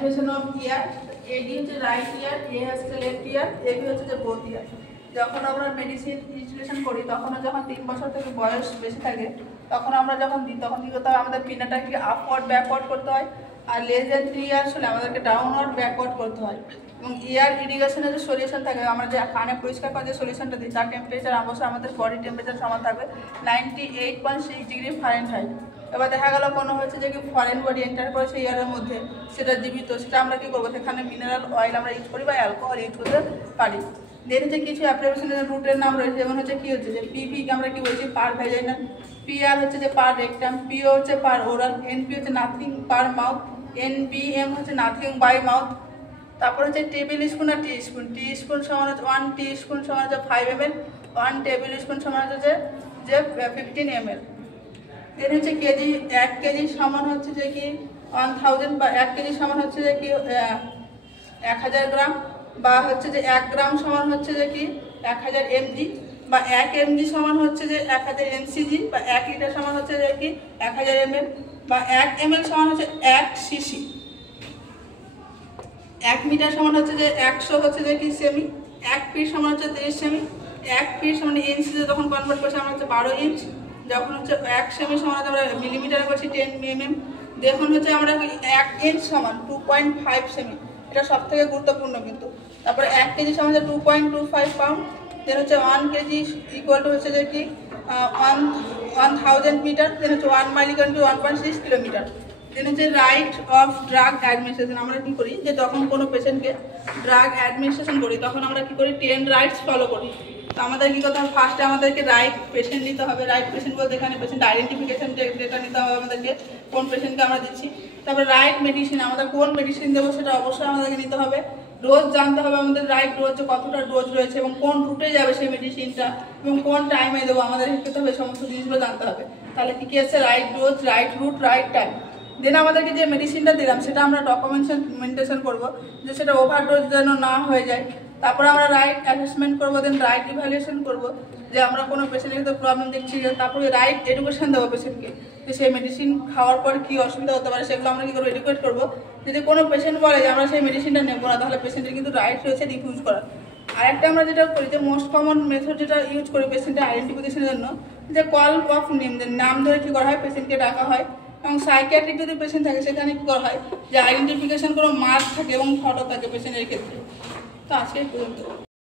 Elevation of ইয়ার, এডি হচ্ছে right ইয়ার, এ হচ্ছে left ইয়ার, AB হচ্ছে যে বোথ ইয়ার। যখন আমরা মেডিসিন ইনস্টিটিউশন করি তখন যখন 3 বছর থেকে বয়স বেশি থাকে তখন আমরা যখন দিই তখন কী করতে হয়, আমাদের পিনাটাকে আপওয়ার্ড ব্যাকওয়ার্ড করতে হয়, আর লেস দেন 3 ইয়ার্স হলে আমাদেরকে ডাউনওয়ার্ড ব্যাকওয়ার্ড করতে হয়। এবং ইয়ার ইরিগেশনের যে সলিউশন থাকে, আমরা যে কানে পরিষ্কার করার যে সলিউশনটা দিই তার টেম্পারেচার অবশ্যই আমাদের বডি টেম্পারেচার সমান থাকবে 98.6 ডিগ্রি ফারেনহাইট। এবার দেখা গেল কোনো হচ্ছে যে কি ফরেন বডি এন্টার করেছে ইয়ারের মধ্যে, সেটা জীবিত, সেটা আমরা কী করবো, সেখানে মিনারেল অয়েল আমরা ইউজ করি বা অ্যালকোহল ইউজ করতে পারি। দেন হচ্ছে কিছু অ্যাপ্লিকেশনের রুটের নাম রয়েছে, যেমন হচ্ছে কী হচ্ছে যে পিভিকে আমরা কী বলছি পার ভ্যাজাইনাল, পিআর হচ্ছে যে পার রেকটাম, পিও হচ্ছে পার ওরাল, এনপি হচ্ছে নাথিং পার মাউথ, এনবিএম হচ্ছে নাথিং বাই মাউথ। তারপর হচ্ছে টেবিল স্পুন আর টি স্পুন, টি স্পুন সমান হচ্ছে 1 টি স্পুন সমান হচ্ছে 5 ml, 1 টেবিল স্পুন সমান হচ্ছে যে 15 ml। এর হচ্ছে কেজি, 1 কেজি সমান হচ্ছে যে কি 1000, বা 1 কেজি সমান হচ্ছে যে কি 1000 গ্রাম, বা হচ্ছে যে 1 গ্রাম সমান হচ্ছে যে কি 1000 mg, বা 1 mg সমান হচ্ছে যে 1000 mcg, বা 1 লিটার সমান হচ্ছে যে কি 1000 ml, বা 1 ml সমান হচ্ছে 1 cc, 1 মিটার সমান হচ্ছে যে 100 হচ্ছে যে কি সেমি, 1 ফিট সমান হচ্ছে 30 সেমি, 1 ফিট সমান ইঞ্চিতে যখন কনভার্ট করছি আমরা হচ্ছে 12 ইঞ্চ, যখন হচ্ছে 1 সেমি সমান হচ্ছে আমরা মিলিমিটারে করছি 10 mm, দেখুন হচ্ছে আমরা 1 ইঞ্চ সমান 2.5 সেমি, এটা সব থেকে গুরুত্বপূর্ণ কিন্তু। তারপরে 1 কেজি সমান হচ্ছে 2.25 পাউন্ড, দেন হচ্ছে 1 কেজি ইকুয়াল টু হচ্ছে যে কি 1000 মিটার, দেন হচ্ছে 1 মাইল ইকুয়াল টু 1.6 কিলোমিটার। দেন হচ্ছে রাইট অফ ড্রাগ অ্যাডমিনিস্ট্রেশন, আমরা কী করি যে যখন কোনো পেশেন্টকে ড্রাগ অ্যাডমিনিস্ট্রেশন করি তখন আমরা কী করি 10 রাইটস ফলো করি। তো আমাদের কী করতে হবে, ফার্স্টে আমাদেরকে রাইট পেশেন্ট নিতে হবে, রাইট পেশেন্ট বলতে এখানে পেশেন্ট আইডেন্টিফিকেশন ডেটা নিতে হবে আমাদেরকে, কোন পেশেন্টকে আমরা দিচ্ছি। তারপরে রাইট মেডিসিন, আমাদের কোন মেডিসিন দেবো সেটা অবশ্যই আমাদেরকে নিতে হবে। ডোজ জানতে হবে আমাদের, রাইট ডোজ কতটা ডোজ রয়েছে এবং কোন রুটে যাবে সেই মেডিসিনটা এবং কোন টাইমে দেবো আমাদের খেতে হবে, সমস্ত জিনিসগুলো জানতে হবে। তাহলে কী কী আছে, right dose, right route, right time. Then আমাদেরকে যে মেডিসিনটা দিলাম সেটা আমরা ডকুমেন্টেশন করবো যে সেটা ওভারডোজ যেন না হয়ে যায়। তারপরে আমরা রাইট অ্যাসেসমেন্ট করবো, দেন রাইট ইভ্যালুয়েশন করবো যে আমরা কোনো পেশেন্টের তো প্রবলেম দেখছি, তারপরে রাইট এডুকেশন দেবো পেশেন্টকে যে সেই মেডিসিন খাওয়ার পর কী অসুবিধা হতে পারে সেগুলো আমরা কী করবো এডুকেট করবো। যদি কোনো পেশেন্ট বলে যে আমরা সেই মেডিসিনটা নেবো না, তাহলে পেশেন্টের কিন্তু রাইট রয়েছে রিফিউজ করার। আরেকটা আমরা যেটা করি যে মোস্ট কমন মেথড যেটা ইউজ করি পেশেন্টের আইডেন্টিফিকেশনের জন্য, যে কল অফ নেম, যে নাম ধরে কী করা হয় পেশেন্টকে ডাকা হয়। এবং সাইকিয়াট্রিক যদি পেশেন্ট থাকে সেখানে কী করা হয় যে আইডেন্টিফিকেশন কোনো মার্ক থাকে এবং ফটো থাকে পেশেন্টের ক্ষেত্রে। তো আজকে পর্যন্ত।